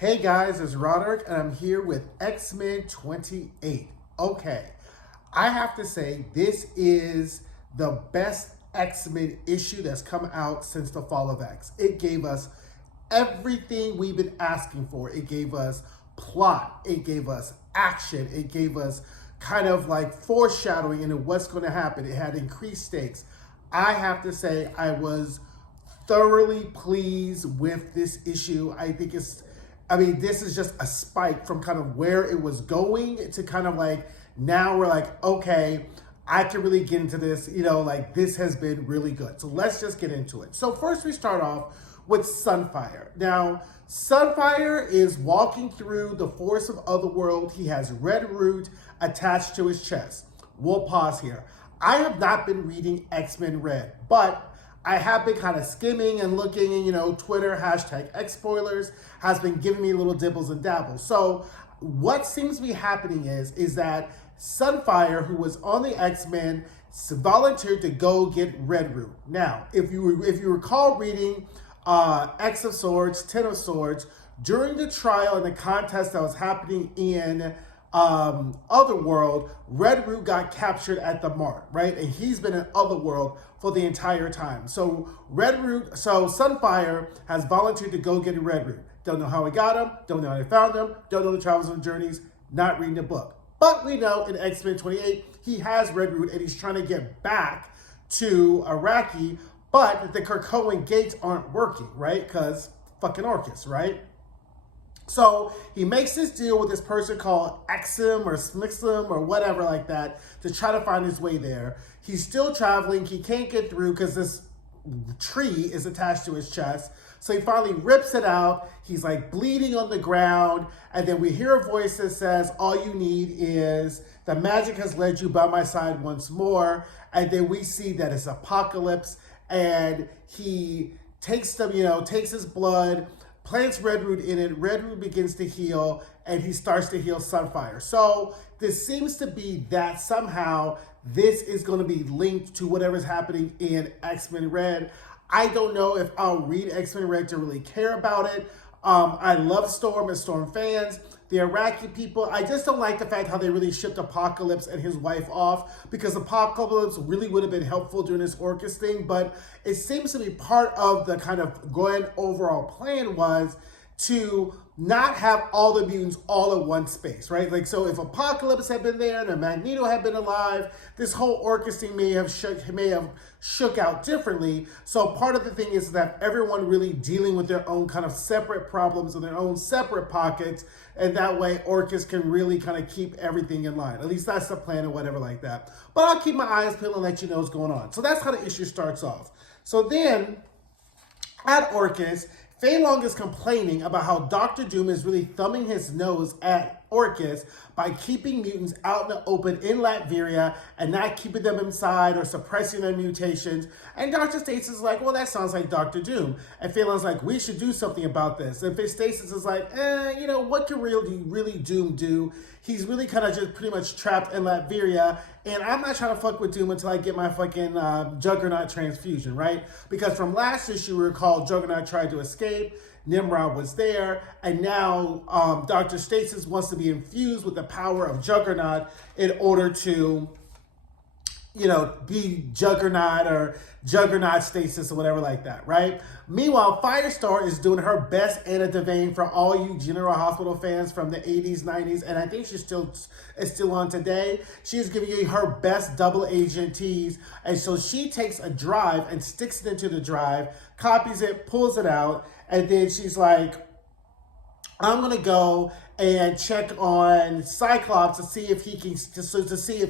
Hey guys, it's Roderick, and I'm here with X-Men 28. Okay, I have to say, this is the best X-Men issue that's come out since the Fall of X. It gave us everything we've been asking for. It gave us plot, it gave us action, it gave us kind of like foreshadowing into what's going to happen. It had increased stakes. I have to say, I was thoroughly pleased with this issue. This is just a spike from kind of where it was going to kind of like, now we're like, okay, I can really get into this, like this has been really good. So let's just get into it. So first we start off with Sunfire. Now, Sunfire is walking through the forest of Otherworld. He has Red Root attached to his chest. We'll pause here. I have not been reading X-Men Red, but I have been kind of skimming and looking, and Twitter, #XSpoilers, has been giving me little dibbles and dabbles. So what seems to be happening is that Sunfire, who was on the X-Men, volunteered to go get Red Root. Now, if you recall reading X of Swords, Ten of Swords, during the trial and the contest that was happening in Otherworld, Red Root got captured at the Mart, right? And he's been in Otherworld for the entire time. So Sunfire has volunteered to go get Red Root. Don't know how he got him, don't know how they found him, don't know the travels and journeys, not reading the book. But we know in X-Men 28, he has Red Root and he's trying to get back to Iraqi, but the Krakoan gates aren't working, right? Because fucking Orchis, right? So he makes this deal with this person called Exim or Smixim or whatever like that to try to find his way there. He's still traveling. He can't get through because this tree is attached to his chest. So he finally rips it out. He's like bleeding on the ground. And then we hear a voice that says, all you need is the magic has led you by my side once more. And then we see that it's Apocalypse. And he takes takes his blood, plants Red Root in it. Red Root begins to heal, and he starts to heal Sunfire. So this seems to be that somehow this is going to be linked to whatever's happening in X-Men Red. I don't know if I'll read X-Men Red to really care about it. I love Storm and Storm fans. The Iraqi people, I just don't like the fact how they really shipped Apocalypse and his wife off, because Apocalypse really would have been helpful during this Orchis thing, but it seems to be part of the kind of grand overall plan was to not have all the mutants all in one space, right? Like, so if Apocalypse had been there and Magneto had been alive, this whole Orchis thing may have shook out differently. So part of the thing is that everyone really dealing with their own kind of separate problems in their own separate pockets, and that way Orchis can really kind of keep everything in line. At least that's the plan or whatever like that. But I'll keep my eyes peeled and let you know what's going on. So that's how the issue starts off. So then at Orchis, Fei Long is complaining about how Dr. Doom is really thumbing his nose at Orchis by keeping mutants out in the open in Latveria and not keeping them inside or suppressing their mutations. And Dr. Stasis is like, well, that sounds like Dr. Doom. And Fei Long's like, we should do something about this. And Stasis is like, what can really Doom do? He's really kind of just pretty much trapped in Latveria, and I'm not trying to fuck with Doom until I get my fucking Juggernaut transfusion, right? Because from last issue, we recall Juggernaut tried to escape, Nimrod was there, and now Dr. Stasis wants to be infused with the power of Juggernaut in order to, be Juggernaut or Juggernaut Stasis or whatever like that, right? Meanwhile, Firestar is doing her best Anna Devane for all you General Hospital fans from the 80s, 90s, and I think she's still on today. She's giving you her best double agent tease, and so she takes a drive and sticks it into the drive, copies it, pulls it out, and then she's like, I'm gonna go and check on Cyclops to see if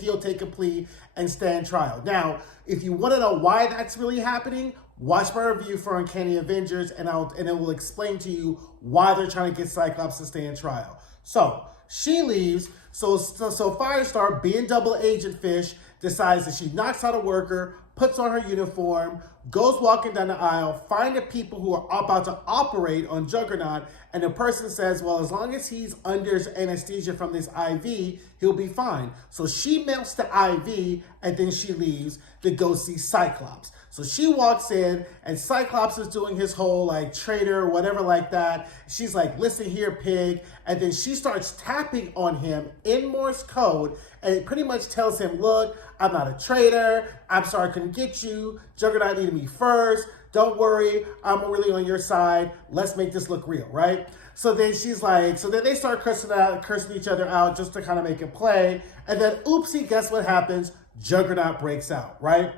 he'll take a plea and stand trial. Now, if you want to know why that's really happening, watch my review for Uncanny Avengers, and it will explain to you why they're trying to get Cyclops to stand trial. So she leaves. So Firestar, being double agent fish, decides that she knocks out a worker, puts on her uniform, goes walking down the aisle, find the people who are about to operate on Juggernaut, and the person says, well, as long as he's under anesthesia from this IV, he'll be fine. So she melts the IV, and then she leaves to go see Cyclops. So she walks in, and Cyclops is doing his whole like traitor or whatever like that. She's like, listen here, pig. And then she starts tapping on him in Morse code, and it pretty much tells him, look, I'm not a traitor. I'm sorry I couldn't get you. Juggernaut needed me first. Don't worry, I'm really on your side. Let's make this look real, right? So then she's like, so then they start cursing each other out just to kind of make it play. And then, oopsie, guess what happens? Juggernaut breaks out, right?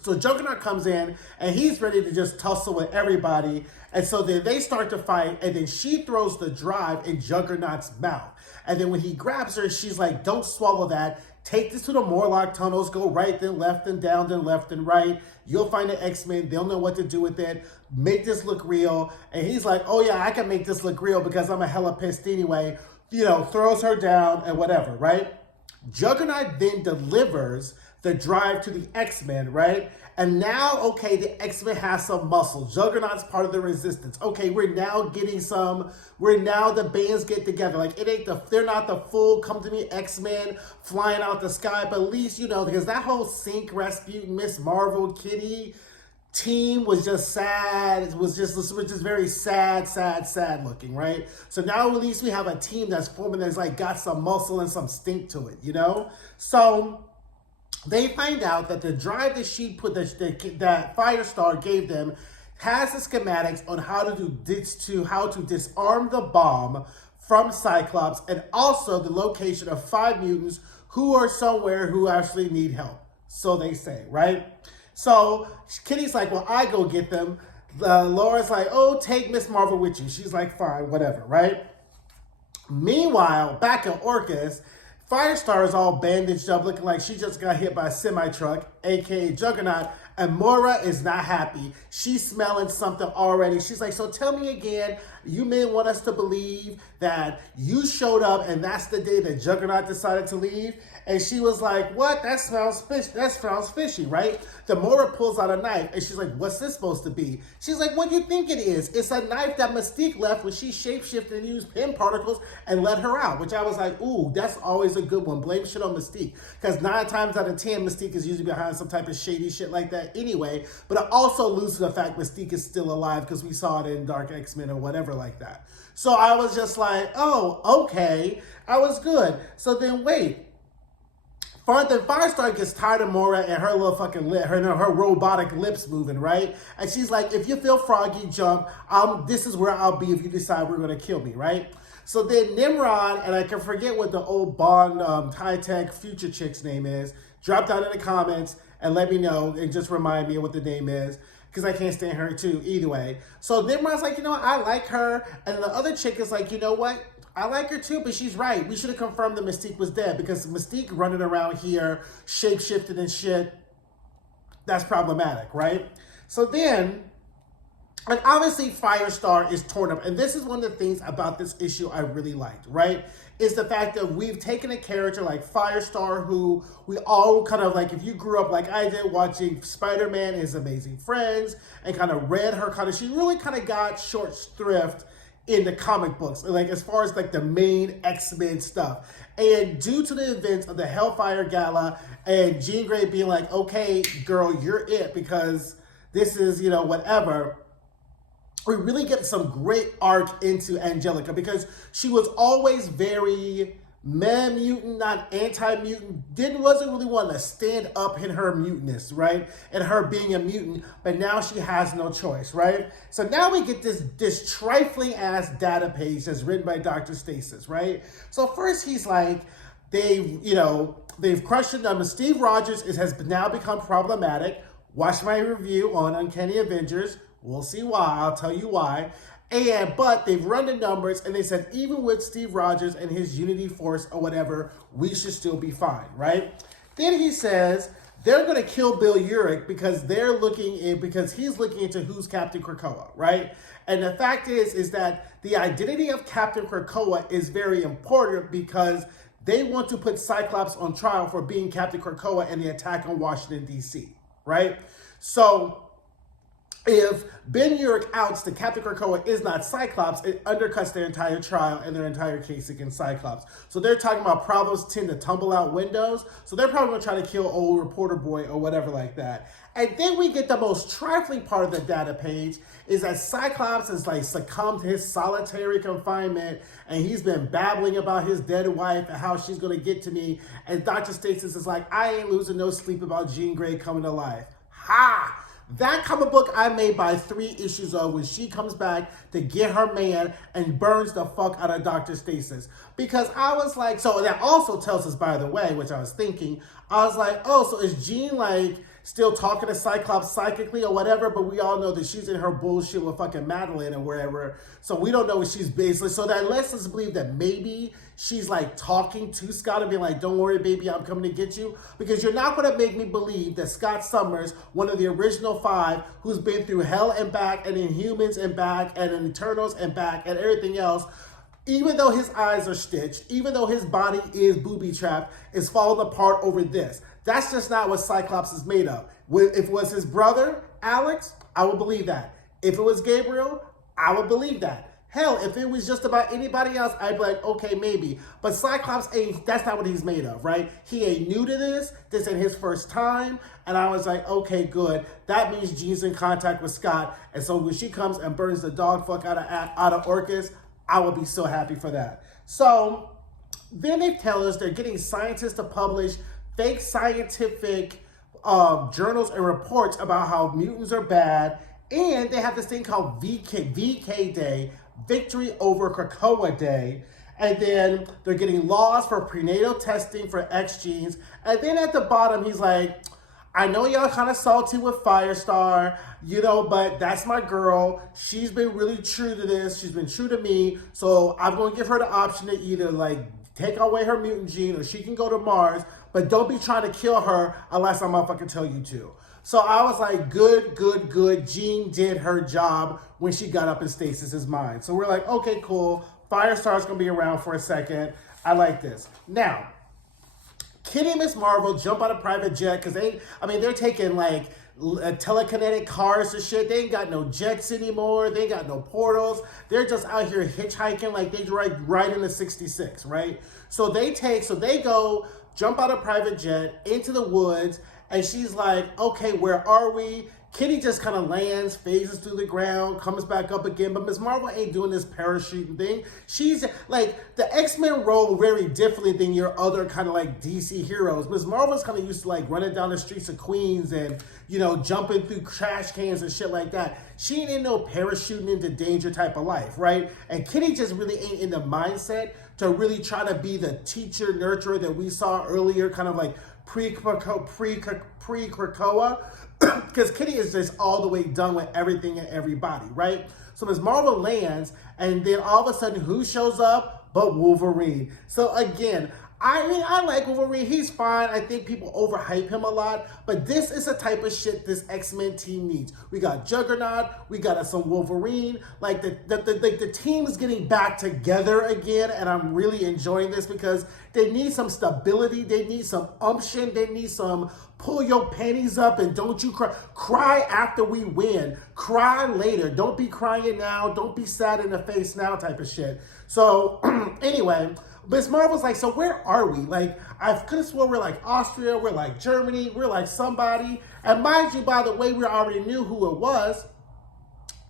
So Juggernaut comes in, and he's ready to just tussle with everybody. And so then they start to fight, and then she throws the drive in Juggernaut's mouth. And then when he grabs her, she's like, don't swallow that. Take this to the Morlock tunnels. Go right, then left, then down, then left, and right. You'll find the X-Men. They'll know what to do with it. Make this look real. And he's like, oh, yeah, I can make this look real because I'm a hella pissed anyway. You know, throws her down and whatever, right? Juggernaut then delivers the drive to the X-Men, right? And now, okay, the X-Men has some muscle. Juggernaut's part of the resistance. Okay, we're now the bands get together. Like, they're not the full come to me X-Men flying out the sky, but at least, you know, because that whole Sync, Rasputin, Miss Marvel, Kitty team was just sad. It was just very sad looking, right? So now at least we have a team that's forming that's like got some muscle and some stink to it, you know? So they find out that the drive that she put, that Firestar gave them, has the schematics on how to disarm the bomb from Cyclops, and also the location of 5 mutants who are somewhere who actually need help. So they say, right? So Kitty's like, well, I go get them. Laura's like, oh, take Miss Marvel with you. She's like, fine, whatever, right? Meanwhile, back at Orchis, Firestar is all bandaged up, looking like she just got hit by a semi-truck, aka Juggernaut, and Moira is not happy. She's smelling something already. She's like, so tell me again, you may want us to believe that you showed up and that's the day that Juggernaut decided to leave? And she was like, what? That smells fishy, right? The Moira pulls out a knife, and she's like, what's this supposed to be? She's like, what do you think it is? It's a knife that Mystique left when she shapeshifted and used pin particles and let her out, which I was like, ooh, that's always a good one. Blame shit on Mystique. Because 9 times out of 10, Mystique is usually behind some type of shady shit like that anyway. But it also loses the fact Mystique is still alive because we saw it in Dark X-Men or whatever like that. So I was just like, oh, okay. I was good. So then wait. Then Firestar gets tired of Moira and her little fucking her robotic lips moving, right? And she's like, if you feel froggy, jump. This is where I'll be if you decide we're going to kill me, right? So then Nimrod, and I can forget what the old Bond high-tech future chick's name is, drop down in the comments and let me know and just remind me of what the name is, because I can't stand her too, either way. So Nimrod's like, you know what, I like her. And the other chick is like, you know what? I like her too, but she's right. We should have confirmed that Mystique was dead, because Mystique running around here, shape-shifting and shit, that's problematic, right? So then, and obviously Firestar is torn up. And this is one of the things about this issue I really liked, right? Is the fact that we've taken a character like Firestar, who we all kind of like, if you grew up like I did watching Spider-Man and His Amazing Friends and kind of read her kind of, she really kind of got short shrift in the comic books, like as far as like the main X-Men stuff. And due to the events of the Hellfire Gala and Jean Grey being like, okay, girl, you're it, because this is, you know, whatever, we really get some great arc into Angelica, because she was always very mutant, not anti-mutant, wasn't really wanting to stand up in her mutantness, right? And her being a mutant, but now she has no choice, right? So now we get this trifling ass data page that's written by Dr. Stasis, right? So first he's like, they've crushed it. Steve Rogers has now become problematic. Watch my review on Uncanny Avengers. We'll see why. I'll tell you why. But they've run the numbers, and they said even with Steve Rogers and his Unity Force or whatever, we should still be fine, right? Then he says they're going to kill Bill Urich because he's looking into who's Captain Krakoa, right? And the fact is that the identity of Captain Krakoa is very important, because they want to put Cyclops on trial for being Captain Krakoa in the attack on Washington, D.C., right? So if Ben Urich outs that Captain Krakoa is not Cyclops, it undercuts their entire trial and their entire case against Cyclops. So they're talking about problems tend to tumble out windows. So they're probably going to try to kill old reporter boy or whatever like that. And then we get the most trifling part of the data page is that Cyclops is like succumbed to his solitary confinement and he's been babbling about his dead wife and how she's going to get to me. And Dr. Stasis is like, I ain't losing no sleep about Jean Grey coming to life. Ha! That comic book I made by 3 issues of when she comes back to get her man and burns the fuck out of Dr. Stasis. Because I was like, so that also tells us, by the way, which I was thinking, I was like, oh, so is Jean like still talking to Cyclops psychically or whatever, but we all know that she's in her bullshit with fucking Madeline or wherever, so we don't know what she's basically, so that lets us believe that maybe she's like talking to Scott and being like, don't worry baby, I'm coming to get you, because you're not going to make me believe that Scott Summers, one of the original 5, who's been through hell and back and Inhumans and back and in Eternals and back and everything else, even though his eyes are stitched, even though his body is booby-trapped, is falling apart over this. That's just not what Cyclops is made of. If it was his brother, Alex, I would believe that. If it was Gabriel, I would believe that. Hell, if it was just about anybody else, I'd be like, okay, maybe. But Cyclops ain't, that's not what he's made of, right? He ain't new to this. This ain't his first time. And I was like, okay, good. That means Jean's in contact with Scott. And so when she comes and burns the dog fuck out of Orchis, I would be so happy for that. So then they tell us they're getting scientists to publish fake scientific journals and reports about how mutants are bad. And they have this thing called VK Day, Victory Over Krakoa Day. And then they're getting laws for prenatal testing for X genes. And then at the bottom, he's like, I know y'all kind of salty with Firestar, you know, but that's my girl. She's been really true to this. She's been true to me. So I'm going to give her the option to either like take away her mutant gene or she can go to Mars. But don't be trying to kill her unless I motherfucking tell you to. So I was like, good, good, good. Jean did her job when she got up in Stasis's mind. So we're like, okay, cool. Firestar's going to be around for a second. I like this. Now, Kitty and Miss Marvel jump on a private jet because they're taking like telekinetic cars and shit. They ain't got no jets anymore. They ain't got no portals. They're just out here hitchhiking like they ride in the 66, right? So they go jump out a private jet into the woods, and she's like, okay, where are we? Kitty just kind of lands, phases through the ground, comes back up again, but Ms. Marvel ain't doing this parachuting thing. She's like, the X-Men roll very differently than your other kind of like DC heroes. Ms. Marvel's kind of used to like running down the streets of Queens and, you know, jumping through trash cans and shit like that. She ain't in no parachuting into danger type of life, right? And Kitty just really ain't in the mindset to really try to be the teacher nurturer that we saw earlier, kind of like pre-Krakoa, because Kitty is just all the way done with everything and everybody, right? So Ms. Marvel lands, and then all of a sudden, who shows up but Wolverine? So again, I like Wolverine. He's fine. I think people overhype him a lot, but this is the type of shit this X-Men team needs. We got Juggernaut. We got some Wolverine. Like the team is getting back together again, and I'm really enjoying this because they need some stability. They need some umption. They need some pull your panties up and don't you cry. Cry after we win. Cry later. Don't be crying now. Don't be sad in the face now type of shit. So anyway, Ms. Marvel's like, so where are we? Like, I could have sworn we're like Austria, we're like Germany, we're like somebody. And mind you, by the way, we already knew who it was.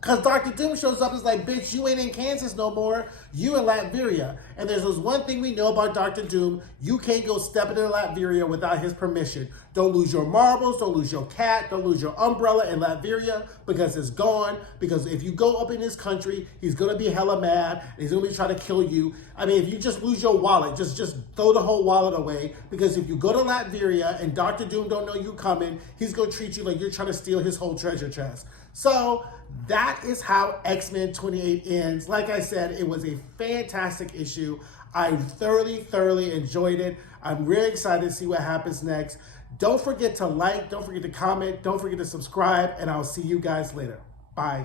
Because Dr. Doom shows up and is like, bitch, you ain't in Kansas no more. You in Latveria. And there's this one thing we know about Dr. Doom. You can't go step into Latveria without his permission. Don't lose your marbles. Don't lose your cat. Don't lose your umbrella in Latveria because it's gone. Because if you go up in his country, he's going to be hella mad. And he's going to be trying to kill you. I mean, if you just lose your wallet, just throw the whole wallet away. Because if you go to Latveria and Dr. Doom don't know you coming, he's going to treat you like you're trying to steal his whole treasure chest. So that is how X-Men 28 ends. Like I said, it was a fantastic issue. I thoroughly enjoyed it. I'm really excited to see what happens next. Don't forget to like, don't forget to comment, don't forget to subscribe, and I'll see you guys later. Bye.